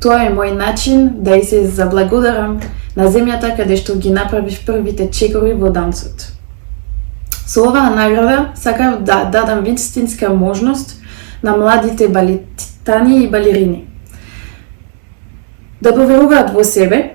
Тоа е мој начин да и се заблагодарам на земјата каде што ги направив првите чекори во дансот. Со оваа награда сакав да дадам вистинска можност на младите балетани и балерини да поверуваат во себе,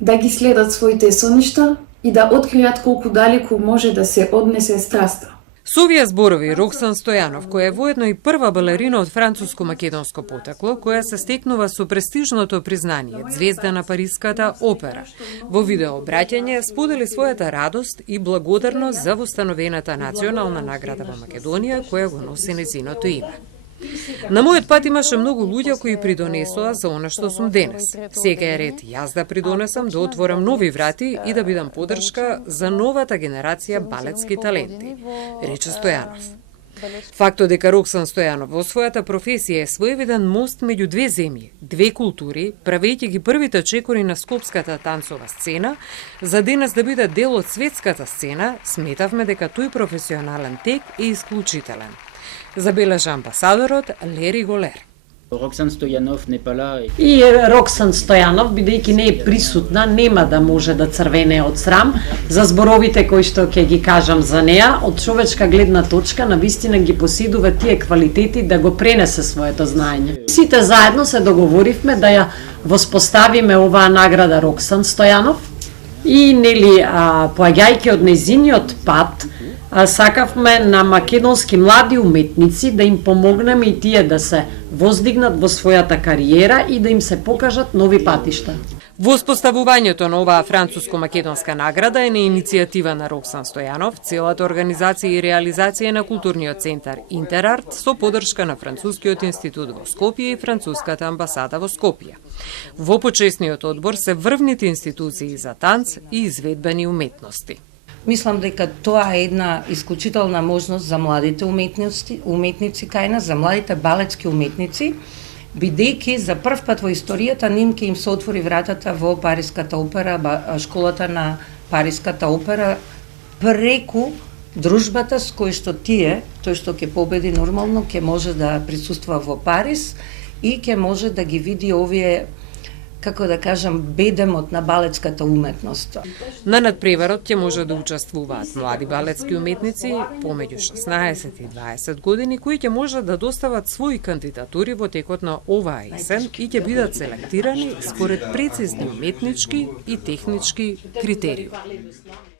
да ги следат своите соништа и да откријат колку далеку може да се однесе страста. Со овие зборови Роксан Стојанов, која е воедно и прва балерина од француско-македонско потекло, која се стекнува со престижното признание звезда на Париската опера, во видео обраќање сподели својата радост и благодарност за востановената национална награда во Македонија, која го носи незиното име. На мојот пат имаше многу луѓе кои придонесоа за она што сум денес. Сега е ред јас да придонесам да отворам нови врати и да бидам поддршка за новата генерација балетски таленти, рече Стојанов. Фактот дека Роксан Стојанов во својата професија е своевиден мост меѓу две земји, две култури, правејќи ги првите чекори на скопската танцова сцена, за денес да биде дел од светската сцена, сметавме дека тој професионален тек е исклучителен. Забележа амбасадорот Лери Голер. Роксан Стојанов не пала. И Роксан Стојанов, бидејќи не е присутна, нема да може да црвене од срам за зборовите кои што ќе ги кажам за неа. Од човечка гледна точка, навистина ги поседува тие квалитети да го пренесе своето знаење. Сите заедно се договоривме да ја воспоставиме оваа награда Роксан Стојанов и поаѓајќи од незиниот пат, сакавме на македонски млади уметници да им помогнеме и тие да се воздигнат во својата кариера и да им се покажат нови патишта. Воспоставувањето на оваа француско-македонска награда е на иницијатива на Роксан Стојанов, целата организација и реализација на културниот центар Интерарт со поддршка на Францускиот институт во Скопје и Француската амбасада во Скопје. Во почесниот одбор се врвните институции за танц и изведбени уметности. Мислам дека тоа е една исклучителна можност за младите уметници кај нас, за младите балетски уметници, бидејќи за прв пат во историјата ним ќе им се отвори вратата во Париската опера, школата на Париската опера, преку дружбата с кој што тој што ќе победи нормално, ќе може да присуствува во Париз и ќе може да ги види овие, како да кажам, бедемот на балетската уметност. На надпреварот ќе може да учествуваат млади балетски уметници помеѓу 16 и 20 години кои ќе можат да достават своји кандидатури во текот на оваа есен и ќе бидат селектирани според прецизни уметнички и технички критериуми.